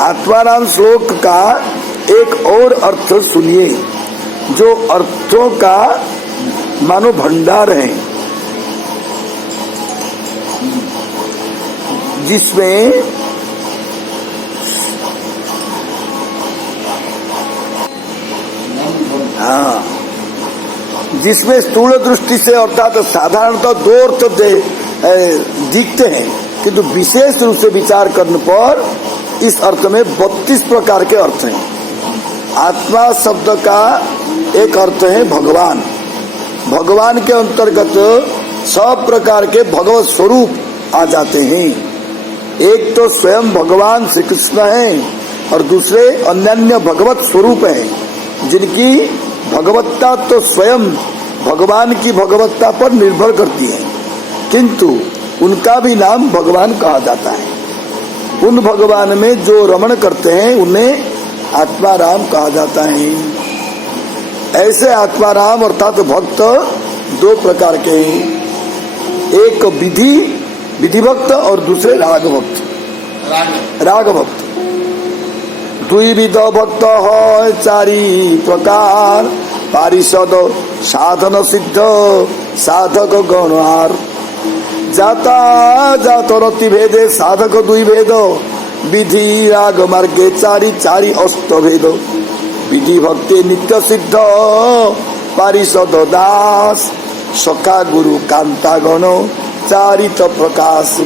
आत्माराम श्लोक का एक और अर्थ सुनिए, जो अर्थों का मानो भंडार है, जिसमें जिसमें स्थूल दृष्टि से अर्थात साधारणतः दो अर्थ दिखते हैं, किंतु विशेष रूप से विचार करने पर इस अर्थ में 32 प्रकार के अर्थ हैं। आत्मा शब्द का एक अर्थ है भगवान। भगवान के अंतर्गत सब प्रकार के भगवत स्वरूप आ जाते हैं। एक तो स्वयं भगवान श्री कृष्ण हैं और दूसरे अन्य भगवत स्वरूप हैं, जिनकी भगवत्ता तो स्वयं भगवान की भगवत्ता पर निर्भर करती है, किंतु उनका भी नाम भगवान कहा जाता है। उन भगवान में जो रमण करते हैं उन्हें आत्माराम कहा जाता है। ऐसे आत्माराम अर्थात भक्त दो प्रकार के हैं, एक विधि भक्त और दूसरे राग भक्त। राग भक्त द्विविध भक्त है चारि प्रकार, पारिषद साधन सिद्ध साधक गणार। जाता जात रति भेदे साधक दुई भेद, विधि राग मार्गे चारि चारि अष्ट भेद। विधि भक्ति नित्य सिद्ध पारिषद दास, सखा गुरु कांता गण चारित प्रकाश।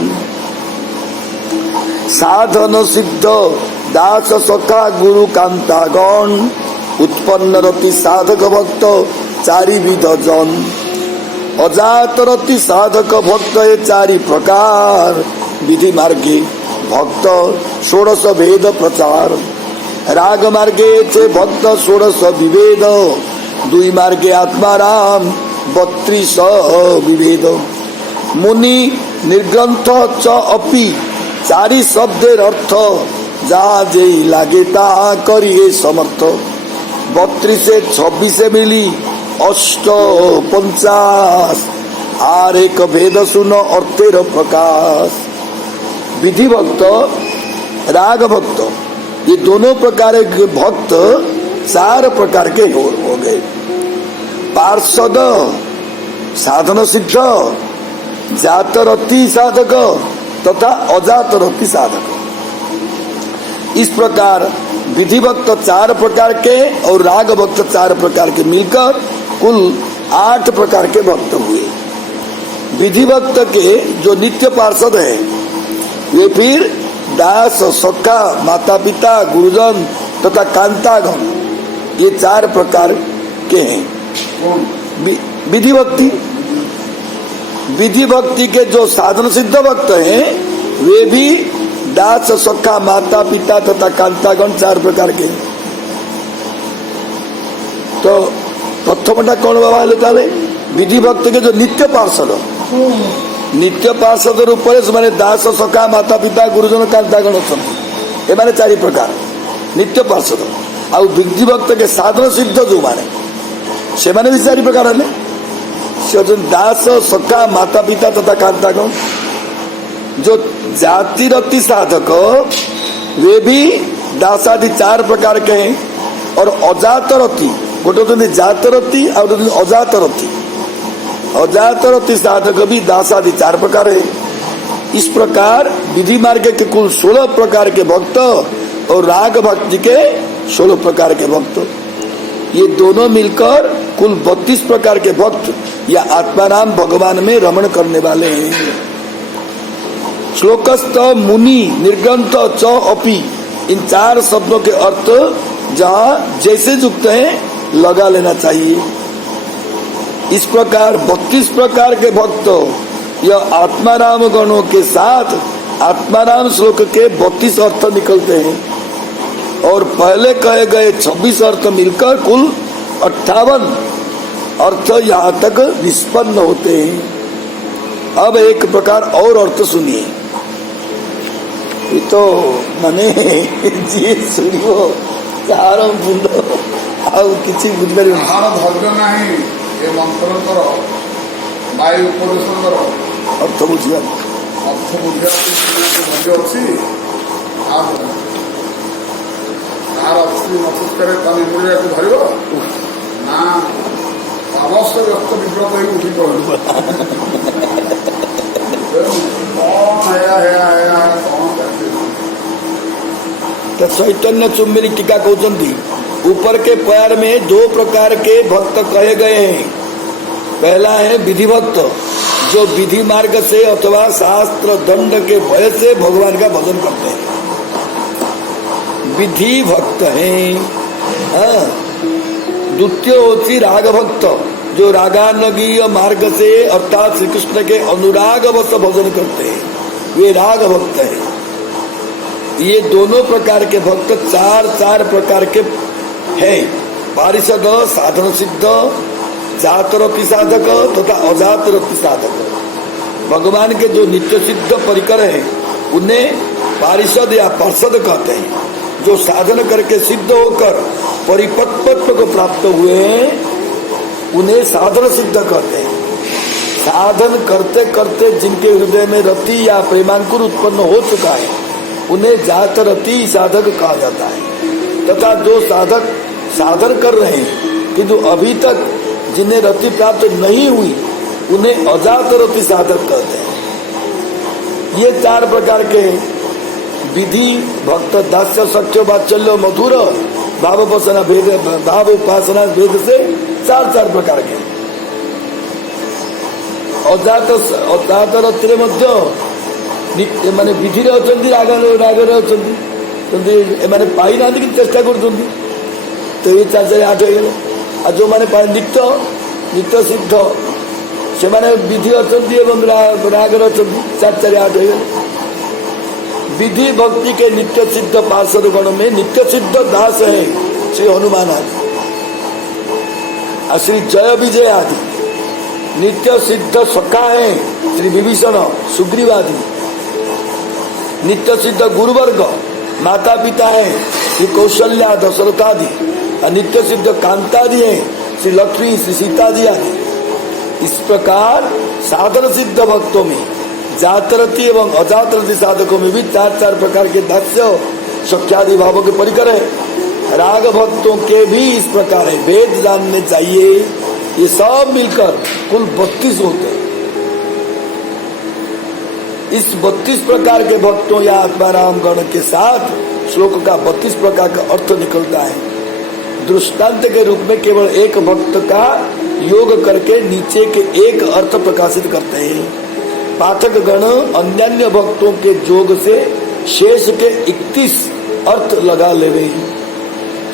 साधन सिद्ध दास सखा गुरु कांता गण, उत्पन्न रति साधक भक्त चारि विध जन। अजात रति साधक भक्त ये चारि प्रकार, विधि मार्गे भक्त षोडश भेद प्रचार। राग मार्गे थे भक्त षोडश विभेद, दुई मार्गे आत्माराम 32 विभेद। मुनि निर्ग्रंथ च अपि चारि शब्देर अर्थ, जहाँ जे लागे ता करिए समर्थ। 32 से 26 मिली अष्ट 50, आर एक भेद सुन अर्थेर प्रकाश। विधि भक्त राग भक्त ये दोनों प्रकार के भक्त 4 प्रकार के हो गए। पार्षद साधन सिद्ध, जातरति साधक तथा अजातरति साधक। इस प्रकार विधि भक्त 4 प्रकार के और राग भक्त 4 प्रकार के मिलकर कुल 8 प्रकार के भक्त हुए। विधि भक्त के जो नित्य पार्षद हैं वे फिर दास सखा माता पिता गुरुजन तथा कांतागण, ये 4 प्रकार के हैं। विधि भक्ति के जो साधन सिद्ध भक्त हैं वे भी दास सखा माता पिता तथा कांतागण 4 प्रकार के। तो प्रथमटा कौन बाबा विधि भक्त के जो नित्य पार्षद, नित्य पार्षद रूप से दास सखा माता पिता गुरुजन कांतागण अच्छा, ये 4 प्रकार नित्य पार्षद। आउ विधि भक्त के साधन सिद्ध जो माने से भी 4 प्रकार है, दास सखा माता पिता तथा कांतागण। जो जातिरति साधक वे भी दासादि 4 प्रकार के हैं। और अजातरति गोटे होते जातरति और अजातरति, अजातरति साधक भी दासादि 4 प्रकार है। इस प्रकार विधि मार्ग के कुल 16 प्रकार के भक्त और राग भक्ति के 16 प्रकार के भक्त, ये दोनों मिलकर कुल 32 प्रकार के भक्त या आत्माराम भगवान में रमण करने वाले हैं। श्लोकस्थ मुनि निर्ग्रंथ च अपि, इन 4 शब्दों के अर्थ जहाँ जैसे युक्त है लगा लेना चाहिए। इस प्रकार 32 प्रकार के भक्त यह आत्माराम गणों के साथ आत्माराम श्लोक के 32 अर्थ निकलते हैं और पहले कहे गए 26 अर्थ मिलकर कुल 58 अर्थ यहाँ तक निष्पन्न होते हैं। अब एक प्रकार और अर्थ सुनिए, ये तो माने जी सुनियो तार बुंद आउ किछि बुझबारि धैर्य नहीं ए मंत्र कर वायु उपदेश कर अर्थ बुझिया धैर्य अच्छी ଯଦି ମସ୍ତିଷ୍କରେ ତା ମେମୋରିଆକୁ ଧରିବ ନା ସମସ୍ତ ବ୍ୟସ୍ତ ବିବ୍ରତ ହେଇ ଉଠି ପଡିବ। तो चैतन्य चुम्बरी टीका कहते ऊपर के पैर में दो प्रकार के भक्त कहे गए हैं। पहला है विधि भक्त, जो विधि मार्ग से अथवा शास्त्र दंड के भय से भगवान का भजन करते हैं, विधि भक्त हैं। द्वितीय होती राग भक्त, जो रागानुगीय मार्ग से अर्थात श्री कृष्ण के अनुराग वश भजन करते हैं, वे राग भक्त हैं। ये दोनों प्रकार के भक्त चार प्रकार के हैं। पारिषद, साधन सिद्ध, जातरति साधक तथा अजातरति साधक। भगवान के जो नित्य सिद्ध परिकर हैं उन्हें पारिषद या पार्षद कहते हैं। जो साधन करके सिद्ध होकर परिपक्वत्व को प्राप्त हुए हैं उन्हें साधन सिद्ध कहते हैं। साधन करते करते जिनके हृदय में रति या प्रेमांकुर उत्पन्न हो चुका है उन्हें जातरति साधक कहा जाता है। तथा जो साधक साधन कर रहे हैं किंतु अभी तक जिन्हें रति प्राप्त नहीं हुई उन्हें अजातरति साधक कहते हैं। ये चार प्रकार के विधि भक्त दास्य सत्य वात्सल्य मधुर भाव उपासना भेद भाव उपासना भेद से चार प्रकार के। अजातरति मध्य माने विधि अच्छी रागरे अच्छी माने पाई ना कि चेष्टा कर तो ये 4 8 हो गए। आ जो माने नित्य सिद्ध से माने विधि अच्छी रागरे अच्छी 4 8 हो गए। विधि भक्ति के नित्य सिद्ध पार्षद गण में नित्य सिद्ध दास है श्री हनुमान आदि, श्री जय विजय आदि। नित्य सिद्ध सखा है श्री विभीषण सुग्रीव आदि। नित्य सिद्ध गुरुवर्ग माता पिता है श्री कौशल्या दशरथ आदि। नित्य सिद्ध कांतादि है श्री लक्ष्मी श्री सीता जी आदि। इस प्रकार साधन सिद्ध भक्तों में जातरति एवं अजातरति साधकों में भी 4 प्रकार के दास्य सख्यादि भावों के परिकर है। राग भक्तों के भी इस प्रकार है। वेद जानने चाहिए। ये सब मिलकर कुल 32 होते हैं। इस 32 प्रकार के भक्तों या आत्माराम गण के साथ श्लोक का 32 प्रकार का अर्थ निकलता है। दृष्टांत के रूप में केवल एक भक्त का योग करके नीचे के एक अर्थ प्रकाशित करते हैं। पाठक गण अन्य भक्तों के जोग से शेष के 31 अर्थ लगा ले रहे हैं।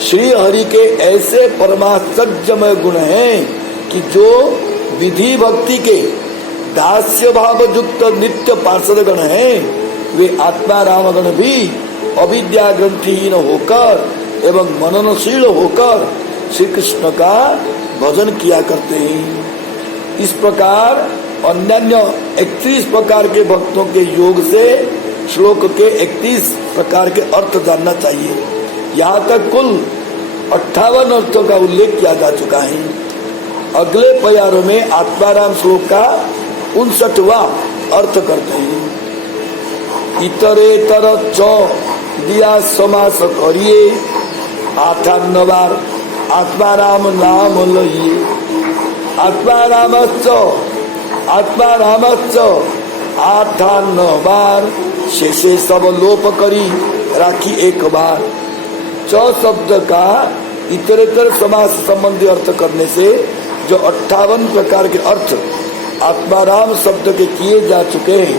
श्री हरि के ऐसे परमाश्चर्यमय गुण हैं कि जो विधि भक्ति के दास्य भाव युक्त नित्य पार्षद गण हैं वे आत्मा राम गण भी अविद्या ग्रंथिहीन होकर एवं मननशील होकर श्री कृष्ण का भजन किया करते हैं। इस प्रकार अन्य 31 प्रकार के भक्तों के योग से श्लोक के 31 प्रकार के अर्थ जानना चाहिए। यहाँ तक कुल 58 अर्थों का उल्लेख किया जा चुका है। अगले प्यारों में आत्माराम श्लोक का 59वां अर्थ करते हैं। इतरेतर च दिया समास करिए 58 बार आत्माराम नाम लइए। आत्मारामश्च 58 बार शेषे सब लोप करी राखी एक बार। च शब्द का इतरेतर समास संबंधी अर्थ करने से जो 58 प्रकार के अर्थ आत्माराम शब्द के किए जा चुके हैं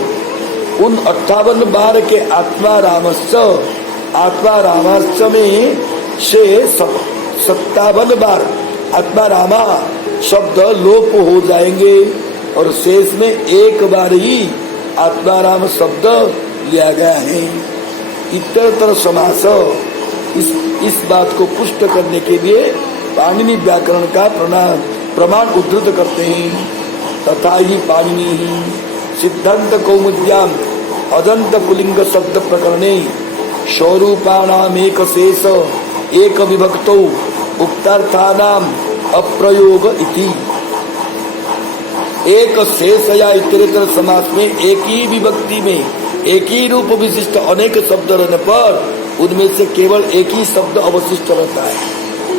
उन 58 बार के आत्मारामश्च में से 57 बार आत्मारामा शब्द लोप हो जाएंगे और शेष में एक बार ही आत्माराम शब्द लिया गया है। इतरतर समास इस बात को पुष्ट करने के लिए पाणिनि व्याकरण का प्रमाण उद्धृत करते हैं। तथा ही पाणिनि ही सिद्धांत कौमुद्याम अदंत पुलिंग शब्द प्रकरणे स्वरूपाणाम एक शेष एक विभक्तौ उक्तार्थानाम अप्रयोग इति। एक शेष या इतरेतर समास में एक ही विभक्ति में एक ही रूप विशिष्ट अनेक शब्द रहने पर उनमें से केवल एक ही शब्द अवशिष्ट रहता है,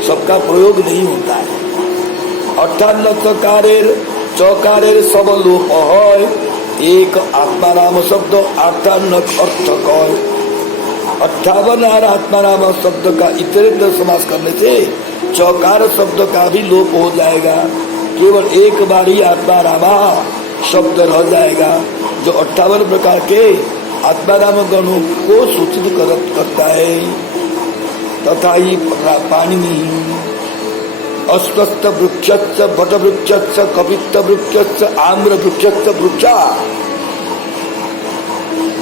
सबका प्रयोग नहीं होता है। 58 चकारेर सब लोप है, एक आत्माराम शब्द 58 अर्थ कय। 58 और आत्माराम शब्द का इतरेतर समास करने से चौकार शब्द का भी लोप हो जाएगा, केवल एक बार ही आत्मारामा शब्द रह जाएगा, जो 58 प्रकार के आत्माराम गणों को सूचित करता है। तथा ही पाणिनि अस्वस्थ वृक्षच्च भट वृक्षच्च कपित्त वृक्षच्च आम्र वृक्षच्च वृक्षा,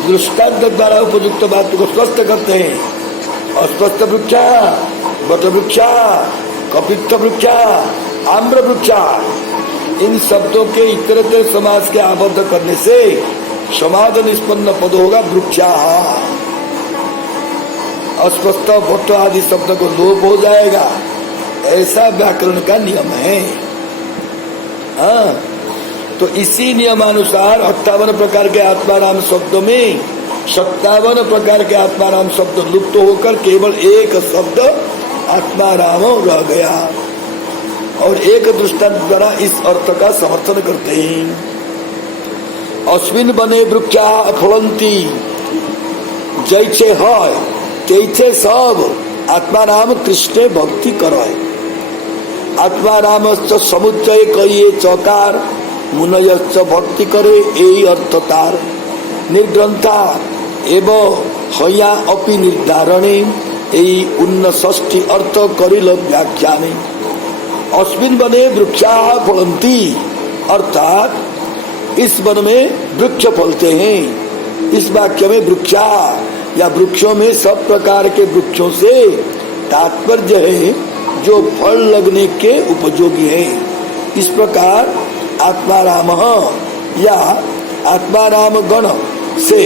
दृष्टांत द्वारा उपयुक्त बात को स्वस्थ करते हैं। अस्वस्थ वृक्षा, बट वृक्षा, कपित्त वृक्षा, आम्र वृक्षा, इन शब्दों के इतरेतर समास के आबद्ध करने से समाज निष्पन्न पद होगा वृक्षा। अस्वस्थ भट्ट आदि शब्द को लोप हो जाएगा, ऐसा व्याकरण का नियम है। हाँ, तो इसी नियमानुसार 58 प्रकार के आत्माराम शब्दों में 57 प्रकार के आत्माराम शब्द लुप्त होकर केवल एक शब्द आत्माराम रह गया, और एक दृष्टांत द्वारा इस अर्थ का समर्थन करते हैं। अश्विन बने वृक्षा फलंती, जैसे है तैसे सब आत्माराम कृष्ण भक्ति करे। आत्माराम समुच्चय कहिए चौकार, मुनयश्च भक्ति करे यही अर्थ तार। निर्ग्रंथा एवं हया अपि निर्धारणे यही 59 अर्थ करिल व्याख्या में। अश्विन बने वृक्षा फलंती, अर्थात इस वन में वृक्ष फलते हैं। इस वाक्य में वृक्षा या वृक्षों में सब प्रकार के वृक्षों से तात्पर्य है जो फल लगने के उपयोगी है। इस प्रकार आत्माराम या आत्माराम गण से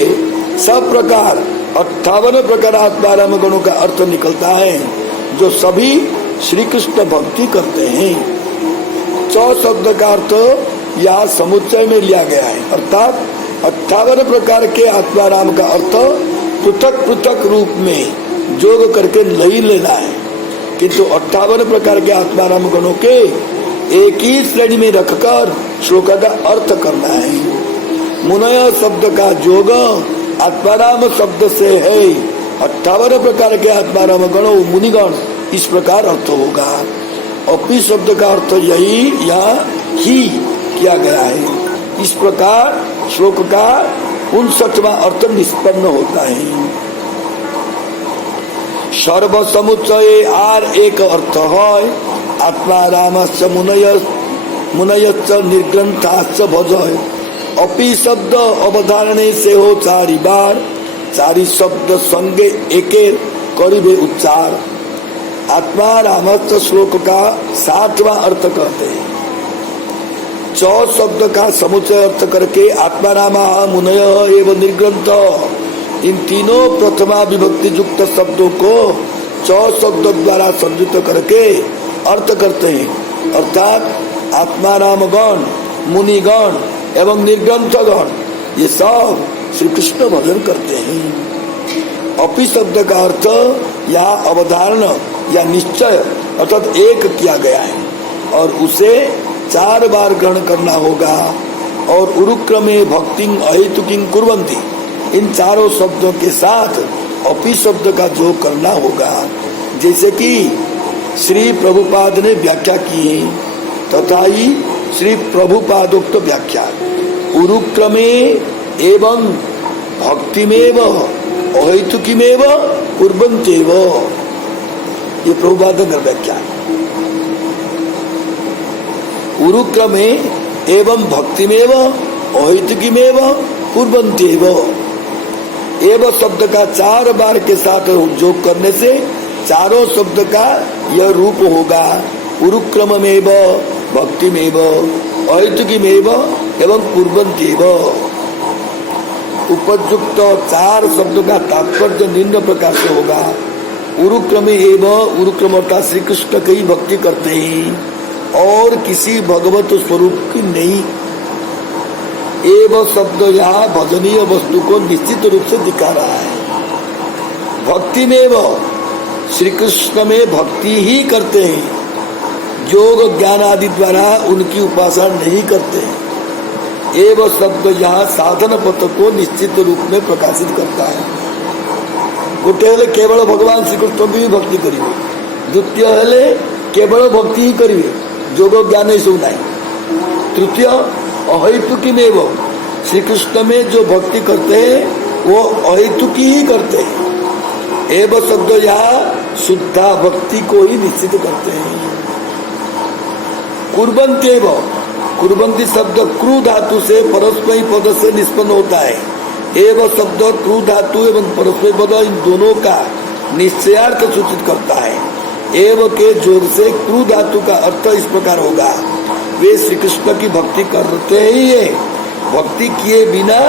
सब प्रकार 58 प्रकार आत्माराम गणों का अर्थ निकलता है, जो सभी श्री कृष्ण भक्ति करते हैं। 100 शब्द का अर्थ यहाँ समुच्चय में लिया गया है, अर्थात 58 प्रकार के आत्माराम का अर्थ पृथक पृथक रूप में जोग करके नहीं लेना है, किंतु 58 प्रकार के आत्माराम गणों के एक ही श्रेणी में रखकर श्लोक का अर्थ करना है। मुनय शब्द का जोग आत्माराम शब्द से है। 58 प्रकार के आत्माराम गणों मुनिगण, इस प्रकार अर्थ होगा। अपि शब्द का अर्थ यही या ही किया गया है। इस प्रकार श्लोक का 59वां अर्थ निष्पन्न होता है। सर्व समुच्चय आर एक अर्थ है, आत्मारामश्च मुनयश्च निर्ग्रंथाश्च भजय। अपि शब्द अवधारणे से हो 4 बार, 4 शब्द संगे एके करीबे उच्चार। आत्मारामश्च श्लोक का 60वां अर्थ कहते हैं। 100 शब्द का समुच्चय अर्थ करके आत्मारामा मुनय एवं निर्ग्रंथ, इन तीनों प्रथमा विभक्ति युक्त शब्दों को 100 शब्द द्वारा संयुक्त करके अर्थ करते हैं, अर्थात आत्माराम गण, मुनिगण एवं निर्ग्रंथ गण, ये सब श्री कृष्ण भजन करते हैं। अपि शब्द का अर्थ या अवधारण या निश्चय अर्थात एक किया गया है और उसे 4 बार ग्रहण करना होगा। और उरुक्रमे भक्ति अहेतुकिं कुर्वन्ति, इन चारों शब्दों के साथ अपि शब्द का जोग करना होगा, जैसे कि श्री प्रभुपाद ने व्याख्या की है, तथा ही श्री प्रभुपादोक्त व्याख्या। उरुक्रमे एवं भक्तिमेव अहेतुकीमेव कुर्वन्त्येव, ये प्रभुपाद की व्याख्या है। उरुक्रमे एवं भक्तिमेव अहेतुकीमेव कुर्वन्त्येव, एव शब्द का 4 बार के साथ जोग करने से चारों शब्द का यह रूप होगा। उरुक्रमेव भक्तिमेव अहेतुकीमेव एवं कुर्वन्त्येव। उपयुक्त 4 शब्दों का तात्पर्य निम्न प्रकार से होगा। उरुक्रमे एव, उरुक्रम अर्थात श्री कृष्ण की भक्ति करते हैं और किसी भगवत स्वरूप की नहीं। एव शब्द यहाँ भजनीय वस्तु को निश्चित रूप से दिखा रहा है। भक्ति में वो श्री कृष्ण में भक्ति ही करते हैं, योग ज्ञान आदि द्वारा उनकी उपासना नहीं करते हैं। एवं शब्द यहाँ साधन पथ को निश्चित रूप में प्रकाशित करता है। गोटे हेले केवल भगवान श्री कृष्ण की भक्ति करिए, द्वितीय हेले केवल भक्ति ही करिए, योग ज्ञान ही सब नहीं। तृतीय अहेतुकी में वो श्री कृष्ण में जो भक्ति करते हैं वो अहेतुकी ही करते हैं। एवं शब्द यहाँ शुद्धा भक्ति को ही निश्चित करते हैं। कुर्बन्ति एवं कुर्बन्ति शब्द क्रू धातु से परस्मयी पद से निष्पन्न होता है। एवं शब्द क्रू धातु एवं परस्मयी पद इन दोनों का निश्चयार्थ सूचित करता है। एवं के जोर से क्रू धातु का अर्थ इस प्रकार होगा, वे श्री कृष्ण की भक्ति करते ही है, भक्ति किए बिना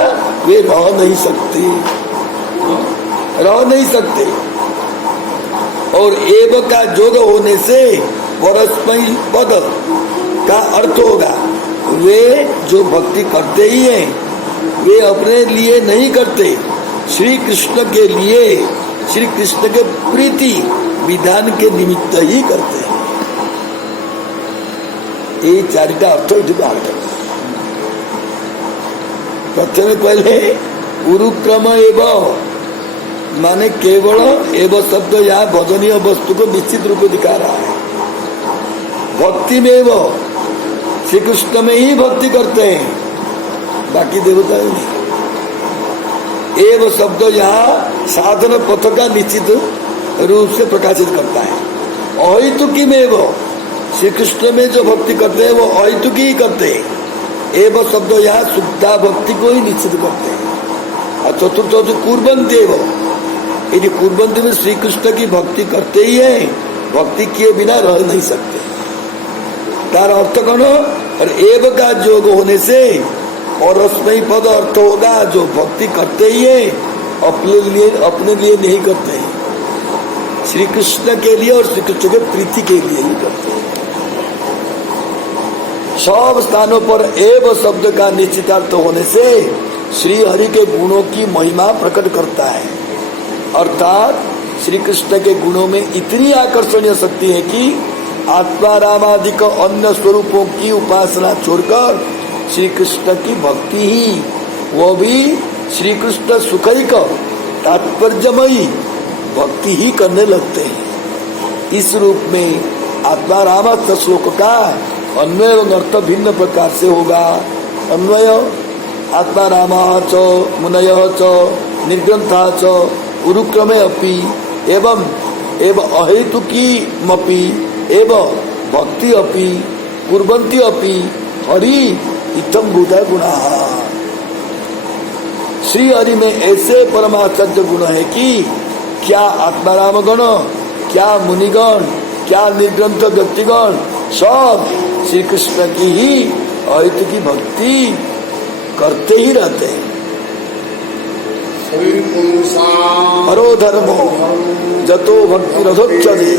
वे रह नहीं सकते, रह नहीं सकते। और एवं का जोग होने से परस्मयी पद का अर्थ होगा, वे जो भक्ति करते ही हैं वे अपने लिए नहीं करते, श्री कृष्ण के लिए, श्री कृष्ण के प्रीति विधान के निमित्त ही करते हैं। ये चारिटा अर्थ ये बाहर करते। प्रथम कहले गुरुक्रम एवं माने केवल एवं शब्द यहाँ भजनीय वस्तु को निश्चित रूप में दिखा रहा है। भक्ति में एवं श्री कृष्ण में ही भक्ति करते हैं, बाकी देवता ही नहीं। एवं शब्द यहाँ साधन पथ का निश्चित रूप से प्रकाशित करता है। अहेतुकी में एवं श्री कृष्ण में जो भक्ति करते हैं वो अहेतुकी ही करते हैं। एवं शब्द यहाँ शुद्धा भक्ति को ही निश्चित करते हैं। और चतुर्थ जो कुर्बन्ति एवं, यदि कुर्बन्ति में श्री कृष्ण की भक्ति करते ही है, भक्ति किए बिना रह नहीं सकते। तार अर्थ कौन? और एवं का जोग होने से और रसमयी पद अर्थ होगा, जो भक्ति करते ही है अपने लिए नहीं करते हैं, श्री कृष्ण के लिए और श्री कृष्ण के प्रीति के लिए ही करते हैं। सब स्थानों पर एवं शब्द का निश्चितार्थ होने से श्री हरि के गुणों की महिमा प्रकट करता है। अर्थात श्री कृष्ण के गुणों में इतनी आकर्षणीय शक्ति है कि आत्मारामादिक अन्य स्वरूपों की उपासना छोड़कर श्री कृष्ण की भक्ति ही, वो भी श्री कृष्ण सुखैक तात्पर्यमयी भक्ति ही करने लगते हैं। इस रूप में आत्मारामस्थ श्लोक का अन्वय एवं अर्थ भिन्न प्रकार से होगा। अन्वय आत्मारामा च मुनय च निर्ग्रंथा च उरुक्रमे अपि एवं अहेतुकी मपि एवं भक्ति अपि कुर्वन्ति अपि हरि इत्थं बुधा गुणा। श्री हरि में ऐसे परमाचार्य गुण है कि क्या आत्माराम गण, क्या मुनिगण, क्या निर्ग्रंथ व्यक्तिगण सब श्री कृष्ण की ही अहेतुकी भक्ति करते ही रहते हैं। परो धर्मो जतो भक्ति रथोच्यते।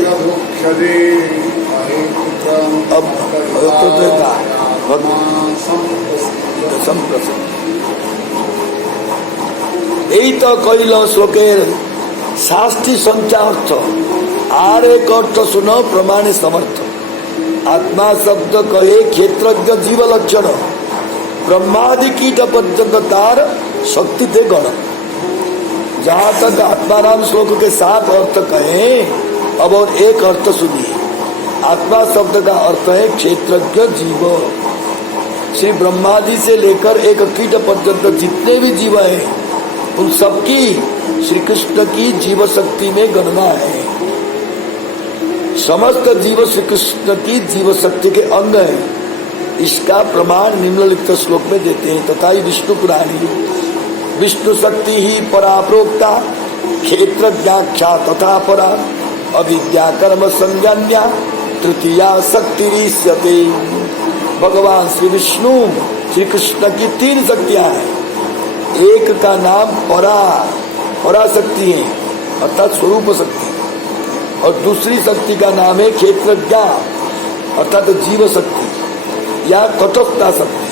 अब यही तो कैल श्लोकेर शास्त्री संचार्थ आर एक अर्थ सुनो प्रमाणे समर्थ। आत्मा शब्द कहे क्षेत्रज्ञ जीव लक्षण, ब्रह्मादि कीट पर्यंत तार शक्ति थे गण। जहाँ तक आत्माराम श्लोक के 7 अर्थ कहे, अब और एक अर्थ सुनिए। आत्मा शब्द का अर्थ है क्षेत्रज्ञ जीव। श्री ब्रह्मादि से लेकर एक कीट पर्यंत जितने भी जीव हैं उन सबकी श्री कृष्ण की जीव शक्ति में गणना है। समस्त जीव श्री कृष्ण की जीव शक्ति के अंग है। इसका प्रमाण निम्नलिखित श्लोक में देते हैं। तथा विष्णु पुराणी विष्णु शक्ति ही परा प्रोक्ता क्षेत्रज्ञाख्या तथा परा अविद्या कर्म संज्ञान्या तृतीया शक्ति रीष्यते। भगवान श्री विष्णु श्री कृष्ण की 3 शक्तियां हैं। एक का नाम परा शक्ति है अर्थात स्वरूप शक्ति, और दूसरी शक्ति का नाम है क्षेत्रज्ञा अर्थात जीव शक्ति या तटस्थता शक्ति,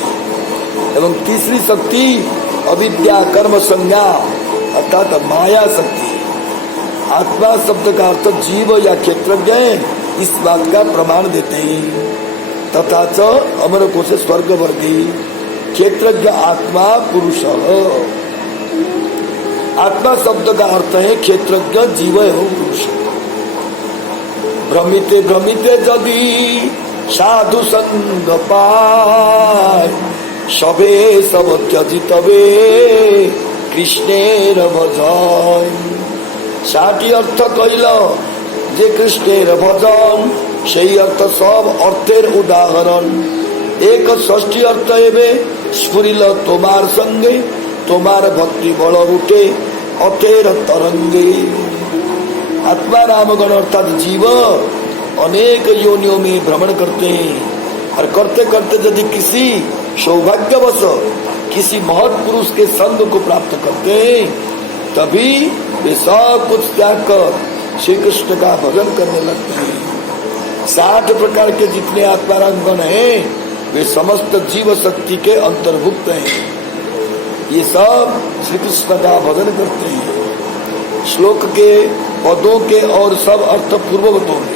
एवं तीसरी शक्ति अविद्या कर्म संज्ञा अर्थात माया शक्ति। आत्मा शब्द का अर्थ जीव या क्षेत्रज्ञ इस बात का प्रमाण देते हैं। तथा च अमर कोश स्वर्ग वर्गी क्षेत्रज्ञ आत्मा पुरुष। आत्मा शब्द का अर्थ है क्षेत्रज्ञ जीव हो पुरुष। भ्रमिते भ्रमिते यदि साधु संग पाय सबे सब त्यजितवे कृष्णेर भजन। षाटी अर्थ कहिल जे कृष्णेर भजन সেই अर्थ सब अर्थेर उदाहरण। एक षष्ठी अर्थ एवं स्फुरिल तोमार संगे तोमार भक्ति बल उठे अथेर तरंगे। आत्मा रामगण अर्थात जीव अनेक योनियों में भ्रमण करते हैं और करते करते यदि किसी सौभाग्यवश किसी महत् पुरुष के संग को प्राप्त करते हैं तभी वे सब कुछ त्याग कर श्री कृष्ण का भजन करने लगते हैं। 60 प्रकार के जितने आत्मारामगण हैं वे समस्त जीव शक्ति के अंतर्भुक्त हैं। ये सब श्री कृष्ण का भजन करते हैं। श्लोक के पदों के और सब अर्थ पूर्ववत होंगे।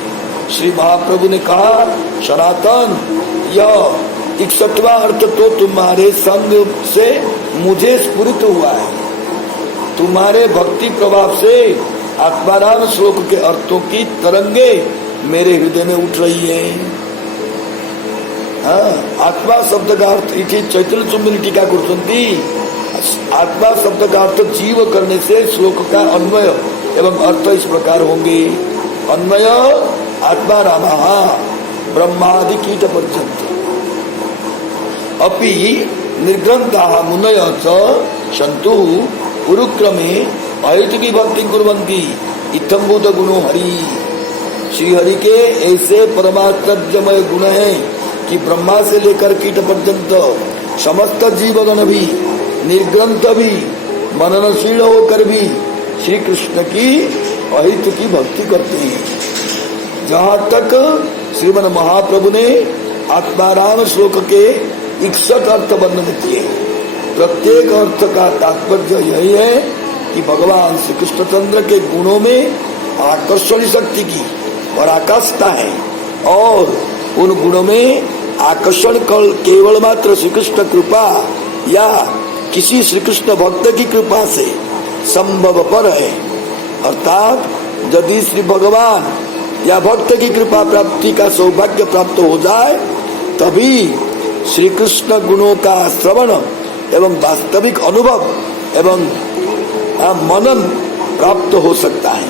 श्री महाप्रभु ने कहा सनातन यह 61वां अर्थ तो तुम्हारे संग से मुझे स्फुरित हुआ है। तुम्हारे भक्ति प्रभाव से आत्माराम श्लोक के अर्थों की तरंगे मेरे हृदय में उठ रही है। आत्मा शब्द का अर्थ इति चैतन्य चुंबनी टीका कुर्संती। आत्मा शब्द का अर्थ जीव करने से श्लोक का अन्वय एवं अर्थ इस प्रकार होंगे। अन्वय आत्मा रामा ब्रह्मादि कीट पर्यंत अपि निर्ग्रंथा मुनय च सन्तु गुरुक्रमे अहितुकी भक्ति कुर्वन्ति इत्थं भूत गुणो हरि। श्री हरि के ऐसे परमात्मजमय गुण है कि ब्रह्मा से लेकर कीट पर्यंत समस्त जीवगण भी निर्ग्रंथ भी मननशील होकर भी श्री कृष्ण की अहित की भक्ति करते हैं। जहाँ तक श्रीमन महाप्रभु ने आत्माराम श्लोक के 61 अर्थ वर्णन किए। प्रत्येक अर्थ का तात्पर्य यही है कि भगवान श्री कृष्णचंद्र के गुणों में आकर्षण शक्ति की पराकाष्ठा है और उन गुणों में आकर्षण केवल मात्र श्री कृष्ण कृपा या किसी श्री कृष्ण भक्त की कृपा से संभव पर है। अर्थात यदि श्री भगवान या भक्त की कृपा प्राप्ति का सौभाग्य प्राप्त हो जाए तभी श्री कृष्ण गुणों का श्रवण एवं वास्तविक अनुभव एवं मनन प्राप्त हो सकता है।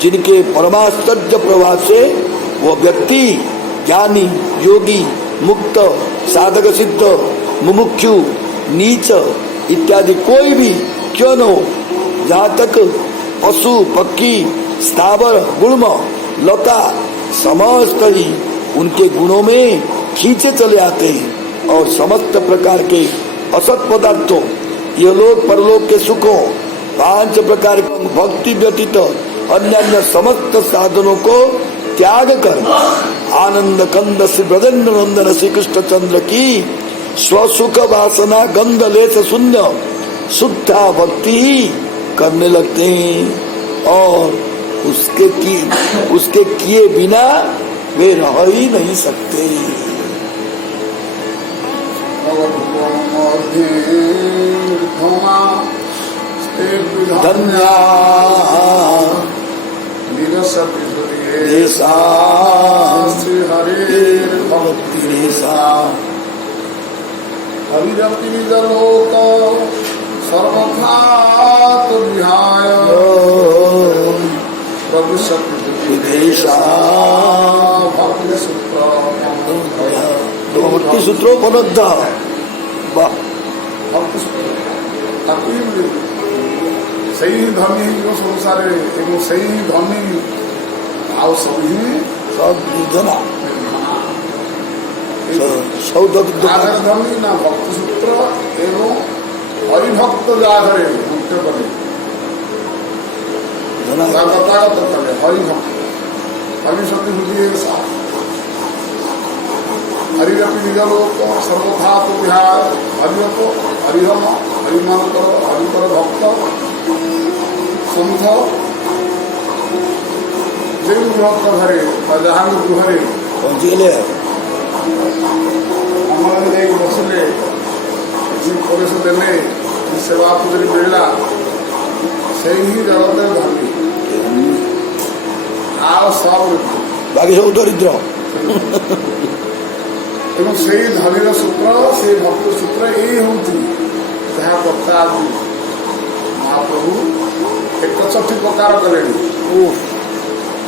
जिनके परमाश्चर्य प्रभाव से वो व्यक्ति ज्ञानी योगी मुक्त साधक सिद्ध मुमुक्षु नीच इत्यादि कोई भी क्यों न हो, जहाँ तक पशु पक्षी स्थावर गुल्म लता समस्त ही उनके गुणों में खींचे चले आते हैं और समस्त प्रकार के असत पदार्थों यह लोग परलोक के सुखों 5 प्रकार के भक्ति व्यतीत अन्य समस्त साधनों को त्याग कर आनंद कंद श्री ब्रजेंद्र नंदन श्री कृष्ण चंद्र की स्वसुख वासना गंध लेस शून्य शुद्धा भक्ति ही करने लगते हैं और उसके किए बिना वे रह ही नहीं सकते। धन्या हरिरपि निजलोक सर्वथा विहाय भक्ति सूत्रोपनद्ध सही धनी जो संसार सही धनी आओ सभी सब जना धनी ना भक्त सूत्र एवं हरिभक्त जागरे मुक्त बने हरिभक्त हरि शब्द बुझिए हरिरपि निजलोक सर्वथा तो विहार हरिहत हरिहम हरिमान हरिकर भक्त सन्थ ଯେଉଁ ଗୃହସ୍ଥ ଘରେ ବା ଯାହାଙ୍କ ଗୃହରେ ପହଞ୍ଚିଗଲେ ଆଉ ଅମଳରେ ଯାଇକି ବସିଲେ, କିଛି ପରିବେଶ ଦେଲେ, ସେବା ପୂଜରେ ମିଳିଲା, ସେଇ ହିଁ ଜଗତରେ ଧନୀ। ଆଉ ସବୁ ବାକି ସବୁ ଦରିଦ୍ର। ଏବଂ ସେଇ ଧନୀର ସୂତ୍ର, ସେଇ ଭକ୍ତ ସୂତ୍ର ଏଇ ହେଉଛି ଯାହା କଥା ଆଜି ମହାପ୍ରଭୁ 61 ପ୍ରକାର କଲେଣି।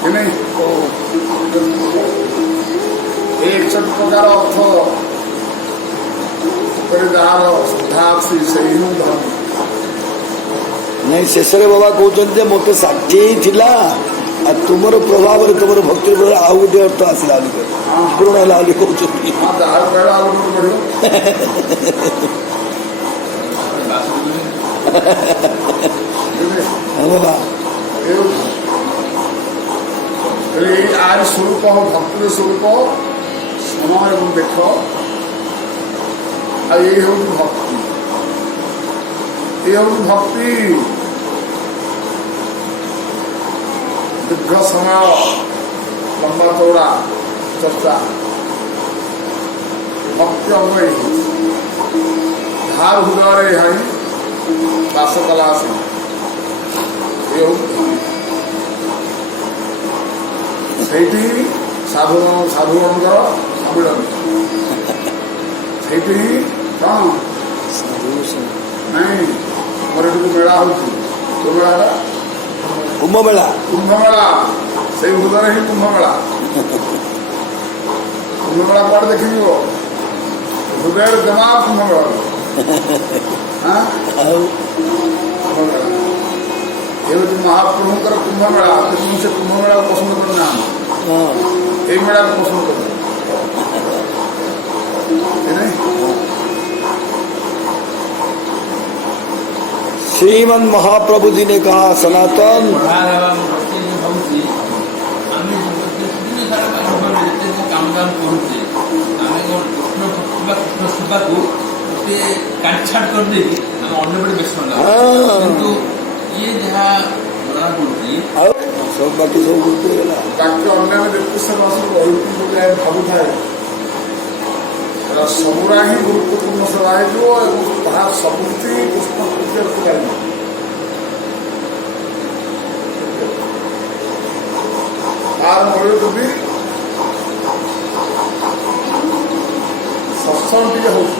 କି ନାହିଁ? এই 61 ପ୍ରକାର ଅର୍ଥ ଉପରେ ଯାହାର ଶ୍ରଦ୍ଧା ଅଛି ସେଇ ହିଁ ଧନୀ। ନାଇଁ ଶେଷରେ ବାବା କହୁଛନ୍ତି ଯେ ମୋତେ 60 ହିଁ ଥିଲା, ଆଉ ତୁମର ପ୍ରଭାବରେ ତୁମର ଭକ୍ତି ପ୍ରଭାବରେ ଆଉ ଗୋଟେ ଅର୍ଥ ଆସିଲା ପୂରଣ ହେଲା ବୋଲି କହୁଛନ୍ତି। ଯାହାର କହିଲା ଆଉ ଗୋଟେ ବଢିବ। ବାବା ଏଇ ଆର ସ୍ୱରୂପ ଭକ୍ତିର ସ୍ୱରୂପ ଶୁଣ ଏବଂ ଦେଖ। ଆଉ ଏଇ ହେଉଛି ଭକ୍ତି, ଏଇ ହେଉଛି ଭକ୍ତି। ଦୀର୍ଘ ସମୟ ଲମ୍ବା ଚଉଡ଼ା ଚର୍ଚ୍ଚା ଭକ୍ତି ଅଙ୍ଗ ଯାହାର ହୃଦୟରେ ଏହା ହିଁ ବାସ କଲା ଆସେ। ଏ ହେଉଛି ସେଇଠି ସାଧୁଗଣଙ୍କର ସମ୍ମିଳନୀ, ସେଇଠି କ'ଣ ନାଇଁ ଆମର ଏଠି ମେଳା ହେଉଛି, କେଉଁ ମେଳାଟା? କୁମ୍ଭମେଳା। କୁମ୍ଭମେଳା, ସେଇ ହୃଦୟରେ ହିଁ କୁମ୍ଭମେଳା। କୁମ୍ଭମେଳା କୁଆଡ଼େ ଦେଖିଯିବ? ହୃଦୟରେ ଜମା କୁମ୍ଭମେଳା। ଏମିତି ମହାପ୍ରଭୁଙ୍କର କୁମ୍ଭମେଳା, କିନ୍ତୁ ସେ କୁମ୍ଭମେଳାକୁ ପସନ୍ଦ କରୁନାହାନ୍ତି, ଏଇ ମେଳାକୁ ପସନ୍ଦ କରୁ। श्रीमन महाप्रभु जी ने कहा सनातन କାଟଛାଟ କରିଦେଇକି ଆମେ ଅନ୍ୟ ଗୋଟେ ବେଶ କିନ୍ତୁ ଇଏ ଯାହା ଜଣା ପଡୁଛି सब बाकी सब गला ବାକି ଅନ୍ୟାନ୍ୟ ବ୍ୟକ୍ତି ସେବା ସବୁ ରହିଥାଏ ଭାବୁଥାଏ, ସବୁରା ହିଁ ଗୁରୁତ୍ୱପୂର୍ଣ୍ଣ ସେବା ହେଇଯିବ ଏବଂ ତାହା ସବୁଠି କୃଷ୍ଣ ପୂଜାକୁ ଯାଇବ। ତାର ମୂଳ ଯଦି ସତ୍ସଙ୍ଗ ଟିକେ ହଉଛି,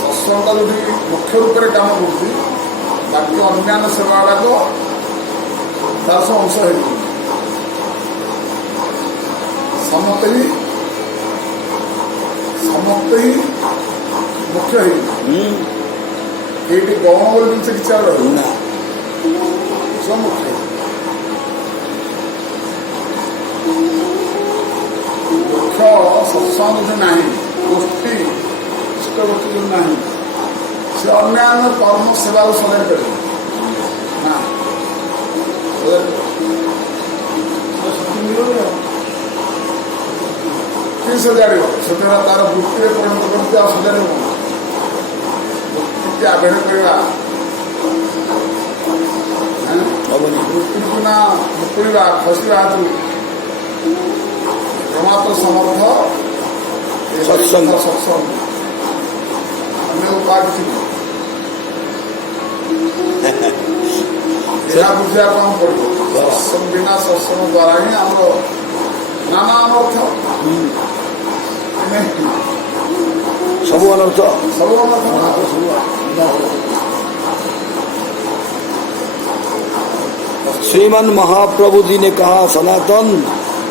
ସତ୍ସଙ୍ଗଟା ଯଦି ମୁଖ୍ୟ ରୂପରେ କାମ କରୁଛି, ବାକି ଅନ୍ୟାନ୍ୟ ସେବା ଗୁଡ଼ାକ ତାର ସବୁ ଅଂଶ ହେଇଯିବ। ସମସ୍ତେ ହିଁ ମୁଖ୍ୟ ହେଇଯିବ। ଏଇଠି ଗୌଣ ବୋଲି ଜିନିଷ କିଛି ଆଉ ରହିବ ना ସବୁ ମୁଖ୍ୟ ହେଇଯିବ। ମୁଖ୍ୟ ସତ୍ସଙ୍ଗ ଯଦି ନାହିଁ, ଗୋଷ୍ଠୀ ଇଷ୍ଟ ଗୋଷ୍ଠୀ ଯଦି ନାହିଁ, ସେ ଅନ୍ୟାନ୍ୟ କର୍ମ ସେବାକୁ ସଜାଡ଼ି ପାରିବ ନା, ମିଳୁନି ଆଉ କି ସଜାଡ଼ିବ? ସେତେବେଳେ ତାର ବୃତ୍ତିରେ ପରିଣତ କରୁଛି, ଆଉ ସଜାଡ଼ିବ କଣ? ବୃତ୍ତିକି ଆବେଦ କରିବା, ବୃତ୍ତିକୁ ନା ମୁକୁଳିବା, ଖସିବା ହେତୁ ପ୍ରମାତ୍ର ସମର୍ଥ ସତ୍ସଙ୍ଗ। ସତ୍ସଙ୍ଗ ଅନ୍ୟ ଉପାୟ କିଛି ନାହିଁ। ଏହା ବୁଝିବା କ'ଣ ପଡ଼ିବ? ସତ୍ସଙ୍ଗ ବିନା ସତ୍ସଙ୍ଗ ଦ୍ୱାରା ହିଁ ଆମର ନାନା ଅନର୍ଥ, सब अनर्थ ସବୁ ଅନର୍ଥ। श्रीमन महाप्रभु जी ने कहा सनातन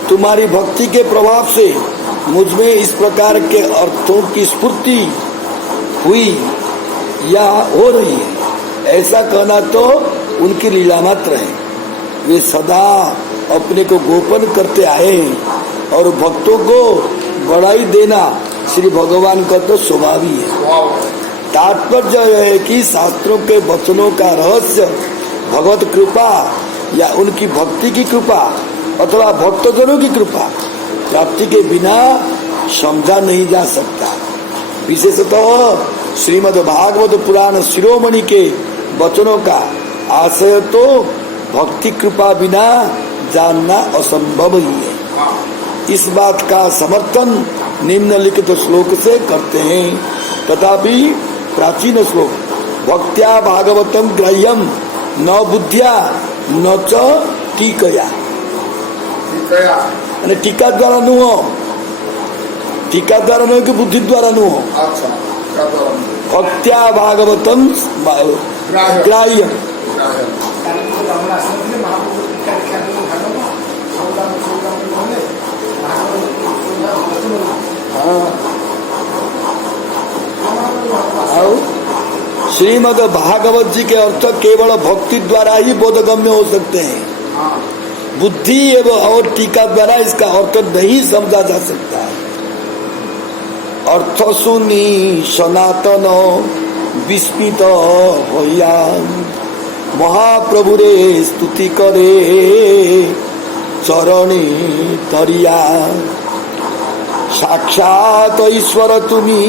तुम्हारी भक्ति के प्रभाव से मुझ में इस प्रकार के अर्थों की स्फूर्ति हुई या हो रही है। ऐसा कहना तो उनकी लीला मात्र है। वे सदा अपने को गोपन करते आए हैं और भक्तों को बढ़ाई देना श्री भगवान का तो स्वभाव ही है। तात्पर्य यह है कि शास्त्रों के वचनों का रहस्य भगवत कृपा या उनकी भक्ति की कृपा अथवा भक्तजनों की कृपा प्राप्ति के बिना समझा नहीं जा सकता। विशेषतः श्रीमद् भागवत पुराण शिरोमणि के वचनों का आशय तो भक्ति कृपा बिना जानना असंभव ही है। हाँ, इस बात का समर्थन निम्नलिखित श्लोक से करते हैं। तथापि प्राचीन श्लोक भक्त्या भागवतम ग्राह्यम न बुद्धिया न च टीकया, कया यानी टीका द्वारा नुह, टीका द्वारा नुह कि बुद्धि द्वारा नुह। अच्छा क्या तो भक्त्या भागवतम ग्राह्य ग्राह्यम, ग्राह्य श्रीमद् भागवत जी के अर्थ केवल भक्ति द्वारा ही बोधगम्य हो सकते हैं। हाँ, बुद्धि एवं और टीका द्वारा इसका अर्थ नहीं समझा जा सकता है। अर्थ सुनी सनातन विस्मित होया महाप्रभु रे स्तुति करे चरणी तरिया। साक्षात ईश्वर तुम्ही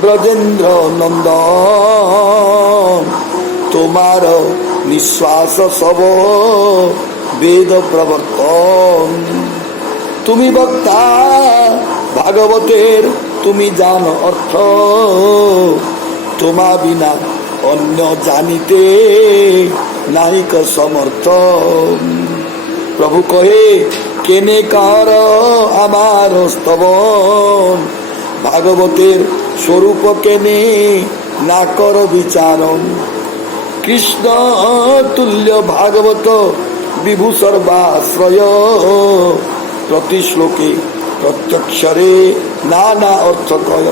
ब्रजेंद्र नंदन तुम्हार निश्वास सब वेद प्रवर्तन। तुम्ही वक्ता भागवतेर तुम्ही जान अर्थ तुम्हा बिना अन्य जानिते नाहिक समर्थ। प्रभु कहे केने कर आमार स्तवन भागवतेर स्वरूप केने ना कर विचारन। कृष्ण तुल्य भागवत विभु सर्वाश्रय प्रति श्लोके प्रत्यक्षरे नाना अर्थ कय।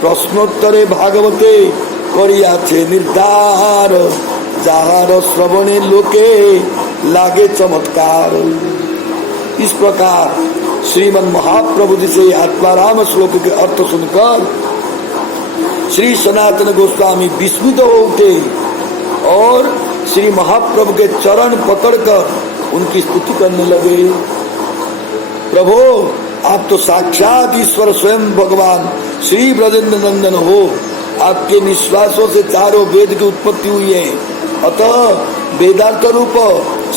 प्रश्नोत्तरे भागवते करियाछे निर्धार जाहार श्रवणे लोके लागे चमत्कार। इस प्रकार श्रीमन महाप्रभु जी से आत्माराम श्लोक के अर्थ सुनकर श्री सनातन गोस्वामी विस्मित हो उठे और श्री महाप्रभु के चरण पकड़कर उनकी स्तुति करने लगे। प्रभु आप तो साक्षात ईश्वर स्वयं भगवान श्री ब्रजेंद्र नंदन हो। आपके निश्वासों से चारों वेद की उत्पत्ति हुई है। अतः वेदांत रूप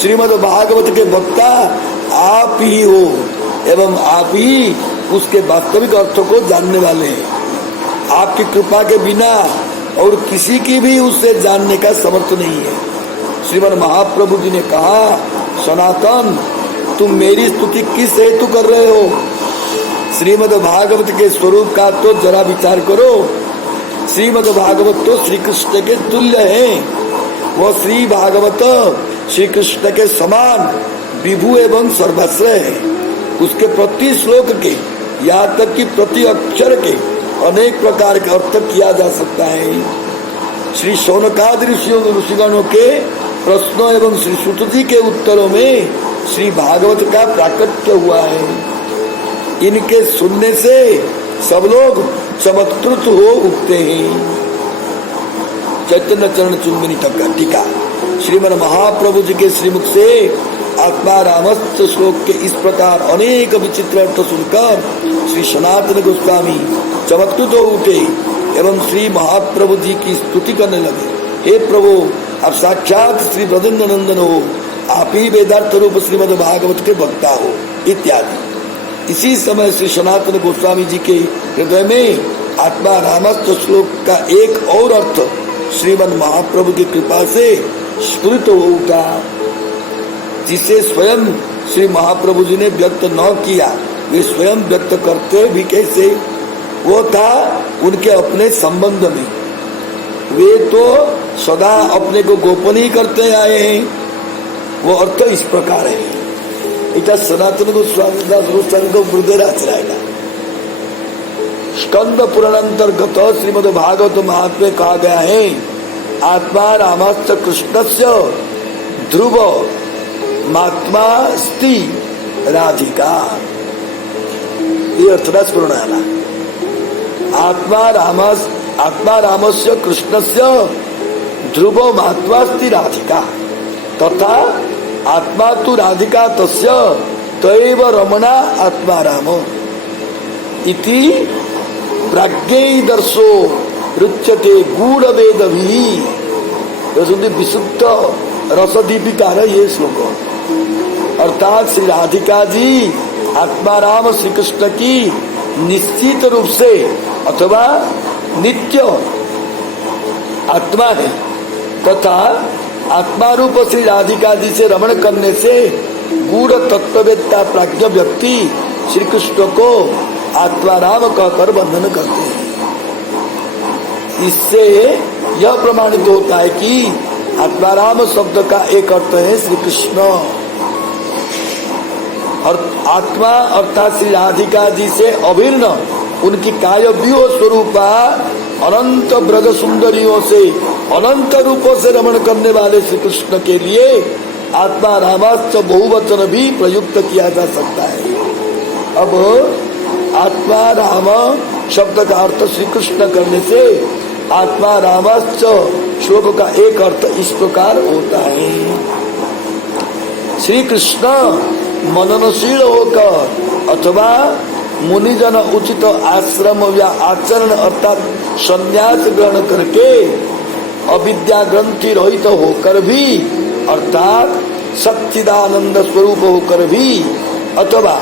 श्रीमद् भागवत के वक्ता आप ही हो एवं आप ही उसके वास्तविक अर्थ को जानने वाले हैं। आपकी कृपा के बिना और किसी की भी उससे जानने का समर्थ नहीं है। श्रीमद् महाप्रभु जी ने कहा, सनातन तुम मेरी स्तुति किस हेतु कर रहे हो? श्रीमद् भागवत के स्वरूप का तो जरा विचार करो। श्रीमद् भागवत तो श्री कृष्ण के तुल्य है। वह श्री भागवत श्री कृष्ण के समान विभु एवं सर्वाश्रय है। उसके प्रति श्लोक के यहाँ तक कि प्रति अक्षर के अनेक प्रकार का अर्थ किया जा सकता है। श्री शौनकादि ऋषिगणों के प्रश्नों एवं श्री सूत जी के उत्तरों में श्री भागवत का प्राकट्य हुआ है। इनके सुनने से सब लोग चमत्कृत हो उठते हैं। चैतन्य चरण चुंबनी तक का टीका श्रीमन महाप्रभु जी के श्रीमुख से आत्मा रामस्थ श्लोक के इस प्रकार अनेक विचित्र अर्थ सुनकर श्री सनातन गोस्वामी चमत्कृत हो उठे एवं श्री महाप्रभु जी की स्तुति करने लगे। हे प्रभु आप साक्षात श्री ब्रजेंद्र नंदन हो। आप ही वेदार्थ रूप श्रीमद् भागवत के वक्ता हो इत्यादि। इसी समय श्री सनातन गोस्वामी जी के हृदय में आत्मा रामस्थ श्लोक का एक और अर्थ श्रीमन महाप्रभु की कृपा से स्फुरित हो उठा, जिसे स्वयं श्री महाप्रभु जी ने व्यक्त न किया। वे स्वयं व्यक्त करते भी कैसे? वो था उनके अपने संबंध में। वे तो सदा अपने को गोपन ही करते आए हैं। वो अर्थ इस प्रकार है। इतना सनातन गोस्वामी दास गोस्वामी को वृद्धराज रहेगा। स्कंद पुराण अंतर्गत श्रीमद् भागवत महात्म्य कहा गया है, आत्मा रामश्च कृष्णस्य ध्रुव महात्मा स्ति राधिका। ये अर्थराज पुराण आला। आत्मा रामस्य कृष्णस्य ध्रुव महात्मा स्ति राधिका तथा आत्मा तु राधिका तस्य तैव रमणा आत्मा राम इति प्राज्ञै दर्शो रुच्यते गूढ़ वेदभिः ये सुनते विशुद्ध रस दीपिका है ये श्लोक। अर्थात श्री राधिका जी आत्माराम श्री कृष्ण की निश्चित रूप से अथवा नित्य आत्मा है, तथा आत्मा रूप श्री राधिका जी से रमण करने से गूढ़ तत्ववेत्ता प्राज्ञ व्यक्ति श्री कृष्ण को आत्माराम कहकर बंधन करते हैं। इससे यह प्रमाणित होता है कि आत्माराम शब्द का एक अर्थ है श्री कृष्ण, और आत्मा अर्थात श्री राधिका जी से अभिन्न उनकी कायव्यूह स्वरूपा अनंत ब्रज सुंदरियों से अनंत रूपों से रमण करने वाले श्री कृष्ण के लिए आत्मा रामाश्च बहुवचन भी प्रयुक्त किया जा सकता है। अब आत्मा राम शब्द का अर्थ श्री कृष्ण करने से आत्मा रामाश्च श्लोक का एक अर्थ इस प्रकार होता है। श्री कृष्ण मननशील होकर अथवा मुनिजन उचित आश्रम या आचरण अर्थात संन्यास ग्रहण करके अविद्या ग्रंथि रहित होकर भी अर्थात सच्चिदानंद स्वरूप होकर भी अथवा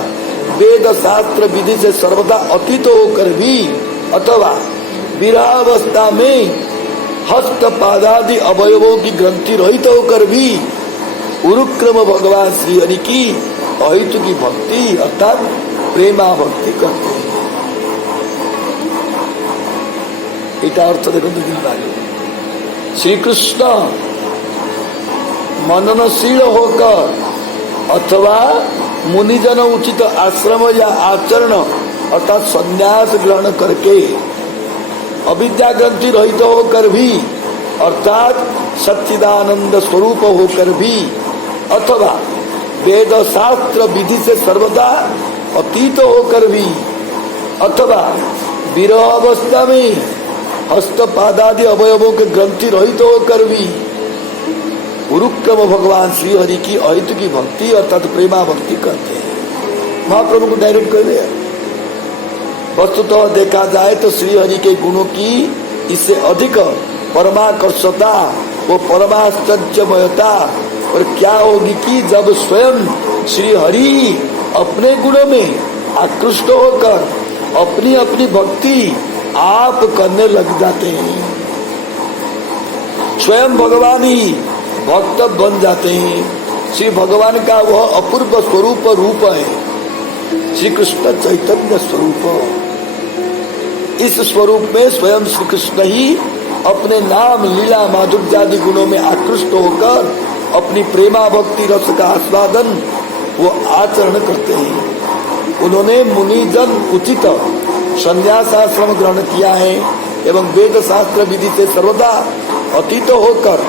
वेद शास्त्र विधि से सर्वदा अतीत होकर भी अथवा विरहावस्था में हस्त पादादि अवयवों की ग्रंथि रहित होकर भी उरुक्रम भगवान श्री हरि की अहितु की भक्ति अर्थात प्रेमा भक्ति करते हैं। এটা अर्थ देखो तो दिल लागे। श्री कृष्ण मननशील होकर अथवा मुनिजन उचित आश्रम या आचरण अर्थात संन्यास ग्रहण करके अविद्या ग्रंथि रहित होकर भी अर्थात सच्चिदानंद स्वरूप होकर भी अथवा वेद शास्त्र विधि से सर्वदा अतीत होकर भी अथवा विरह अवस्था में हस्तपादादि अवयवों के ग्रंथि रहित होकर भी उरुक्रम भगवान श्री हरि की अहित की भक्ति अर्थात प्रेमा भक्ति करते हैं। महाप्रभु को डायरेक्ट कर दिया। वस्तुतः देखा जाए तो श्री हरि के गुणों की इससे अधिक परमाकर्षता वो परमाश्चर्यमयता और क्या होगी कि जब स्वयं श्री हरि अपने गुणों में आकृष्ट होकर अपनी अपनी भक्ति आप करने लग जाते हैं। स्वयं भगवान ही भक्त बन जाते हैं। श्री भगवान का वह अपूर्व स्वरूप रूप है श्री कृष्ण चैतन्य स्वरूप। इस स्वरूप में स्वयं श्री कृष्ण ही अपने नाम लीला माधुर्यादि गुणों में आकृष्ट होकर अपनी प्रेमा भक्ति रस का आस्वादन वो आचरण करते हैं। उन्होंने मुनिजन उचित संन्यास आश्रम ग्रहण किया है एवं वेद शास्त्र विधि से सर्वदा अतीत होकर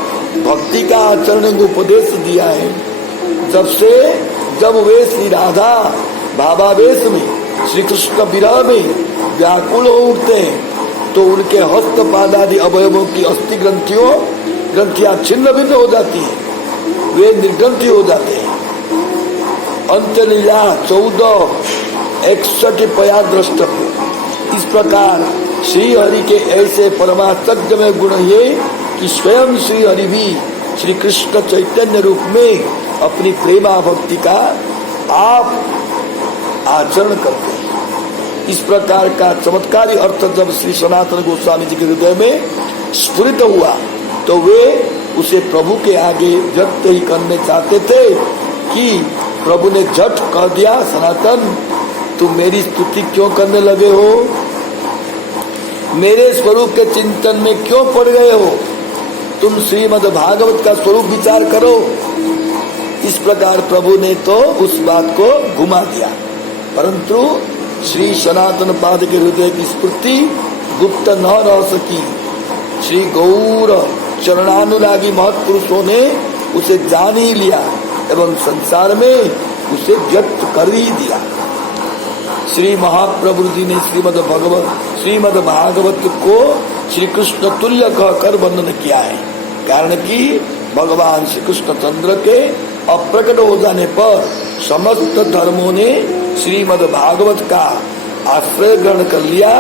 भक्ति का आचरण उपदेश दिया है। जब वे श्री राधा भावावेश में श्री कृष्ण विरह में व्याकुल हो उठते हैं तो उनके हस्त पादादि अवयवों की अस्थि ग्रंथियां छिन्न भिन्न हो जाती है, वे निर्ग्रंथि हो जाते हैं। अंत्यलीला 14:61 पया द्रष्टव्य। इस प्रकार श्री हरि के ऐसे परमाश्चर्य में गुण ये कि स्वयं श्री हरि भी श्री कृष्ण चैतन्य रूप में अपनी प्रेमा भक्ति का आप आचरण करते हैं। इस प्रकार का चमत्कारी अर्थ जब श्री सनातन गोस्वामी जी के हृदय में स्फुरित हुआ तो वे उसे प्रभु के आगे व्यक्त ही करने चाहते थे कि प्रभु ने झट कह दिया, सनातन तुम मेरी स्तुति क्यों करने लगे हो, मेरे स्वरूप के चिंतन में क्यों पड़ गए हो, तुम श्रीमद् भागवत का स्वरूप विचार करो। इस प्रकार प्रभु ने तो उस बात को घुमा दिया, परंतु श्री सनातन पाद के हृदय की स्फूर्ति गुप्त न रह सकी। श्री गौर चरणानुरागी महत्पुरुषों ने उसे जान ही लिया एवं संसार में उसे व्यक्त कर ही दिया। श्री महाप्रभु जी ने श्रीमद् भागवत को श्री कृष्ण तुल्य कहकर वर्णन किया है, कारण कि भगवान श्री कृष्ण चंद्र के अप्रकट हो जाने पर समस्त धर्मों ने श्रीमद् भागवत का आश्रय ग्रहण कर लिया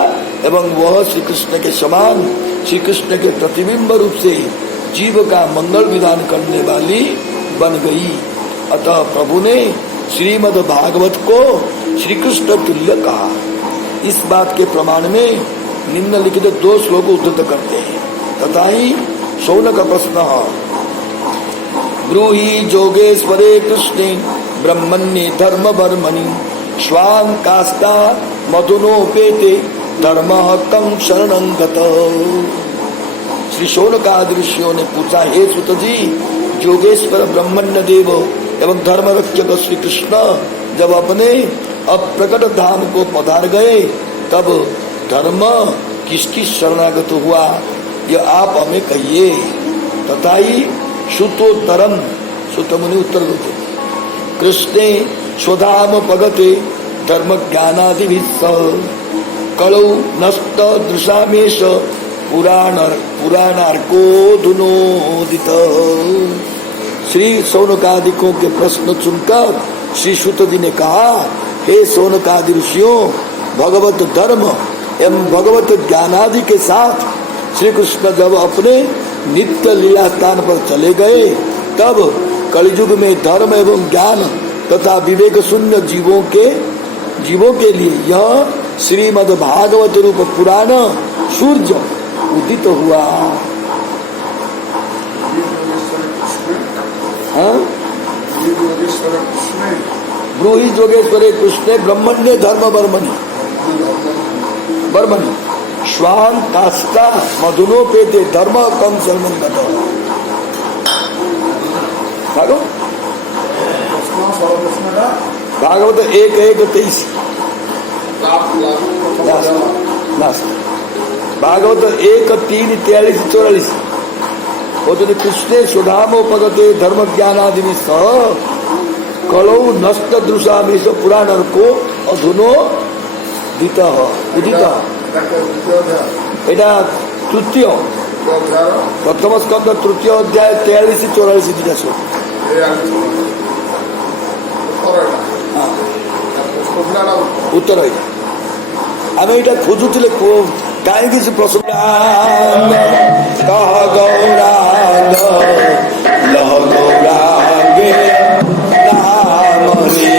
एवं वह श्री कृष्ण के समान श्री कृष्ण के प्रतिबिंब रूप से जीव का मंगल विधान करने वाली बन गई। अतः प्रभु ने श्रीमद् भागवत को श्री कृष्ण तुल्य कहा। इस बात के प्रमाण में निम्नलिखित 2 श्लोक उद्धृत करते हैं। तथा ही शौनक प्रश्न ब्रूहि जोगेश्वरे कृष्णे ब्रह्मण्ये धर्म वर्मणि श्वान कास्ता मधुनोपेते धर्म कम शरणं गत। श्री शौनक आदि ऋषियों ने पूछा, हे सुत जी, जोगेश्वर ब्रह्मण्य देव एवं धर्म रक्षक श्री कृष्ण जब अपने अप्रकट धाम को पधार गए तब धर्म किसकी शरणागत हुआ, यह आप हमें कहिए। तथा ही श्रुतोत्तरम, श्रुत मुनि उत्तर देते, कृष्णे स्वधाम पगते धर्म ज्ञानादि कलौ नष्ट दृशामेश पुराणार्को धुनोदित। श्री शौनकादिकों के प्रश्न सुनकर श्री शुत जी ने कहा, हे शौनकादि ऋषियों, भगवत धर्म एवं भगवत ज्ञानादि के साथ श्री कृष्ण जब अपने नित्य लीला स्थान पर चले गए तब कलयुग में धर्म एवं ज्ञान तथा विवेक शून्य जीवों के लिए यह श्रीमद् भागवत रूप पुराण सूर्य उदित हुआ। ब्रूहि जोगेश्वरे कृष्णे ब्रह्मण्य धर्म वर्मणि श्वान कास्ता मधुनोपेते धर्म कम शरणं गत। भागवत 1:1-23 भागवत 1:3-43-44 बोलते कृष्णे सुधामोपगते धर्म ज्ञानादि सह कलौ नष्ट दृशामेश पुराणर्को अधुनो दित उदित। এটা তৃতীয় প্রথম স্কন্ধ তৃতীয় অধ্যায় 43-44 দিটা ছিল। উত্তর হয়ে আমি এটা খুঁজুଥିଲେ গায়ে কিছু প্রশ্ন কহ গৌরাঙ্গ লহ গৌরাঙ্গে নাম রে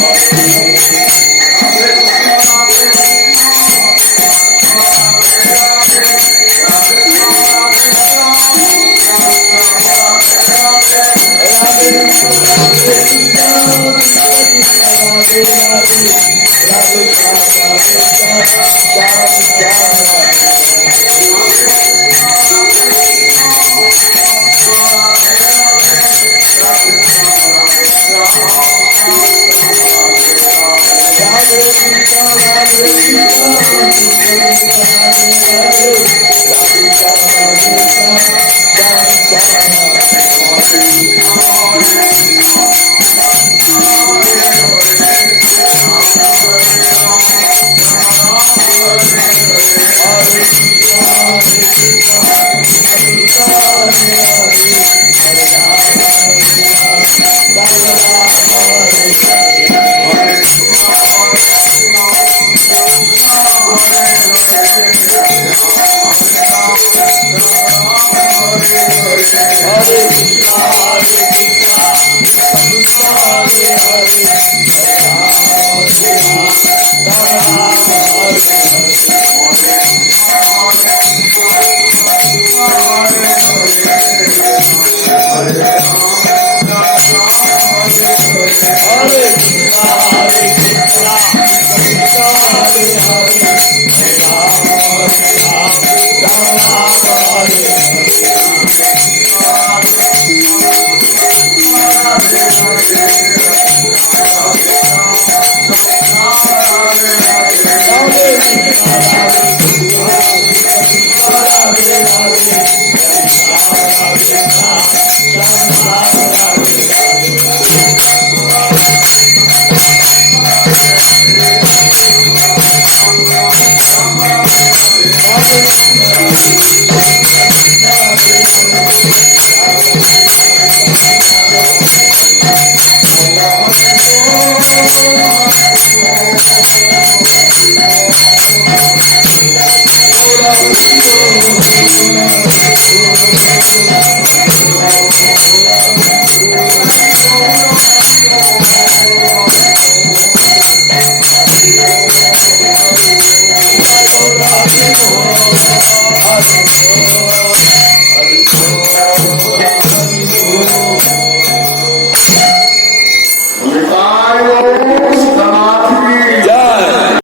राधे राधे